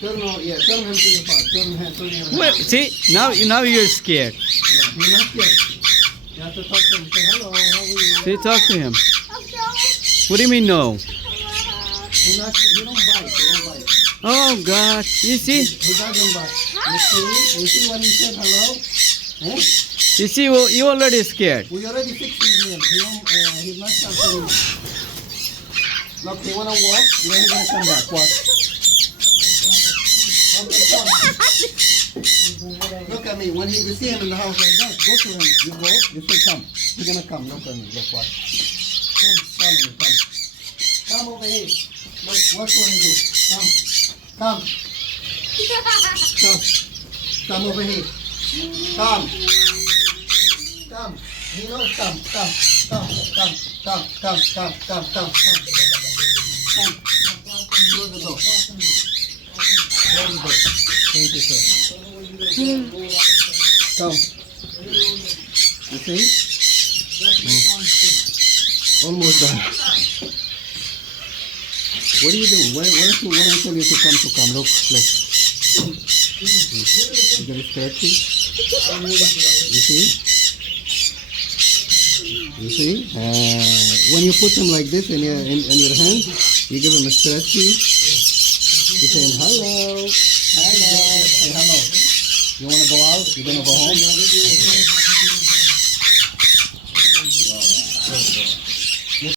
Turn, yeah, turn him to your part. Turn your hand. Wait, see, now you're scared. No, you're not scared. You have to talk to him. Say, hello, how are you? See, talk to him. What do you mean no? He don't bite. He don't bite. Oh God, you see? He doesn't bite. You see what he said, hello? Eh? You see, well, you already scared. We already fixed his name. He's not starting. Look, he wanna walk, then he's gonna come back. Watch. Okay, come. Look at me. When you see him in the house like that, go to him. You go. You say come. He's gonna come. Look at me. Look, watch. Come, follow me. Come. Come over here. Look, what you wanna do? Come. Come. Come. Come over here. Come. Come. He knows come. Come. Come. Come. Come. Come. Come. Come. Come. Come. Come. Close the door. Close the door. Thank you, sir. Come. You see? Almost done. What are you doing? When I tell you to come, look, look. You get it stretchy? You see? You see? When you put them like this in your hand, you give them a stretchy. You say hello. Hello. Say hello. You want to go out? You're going to go home?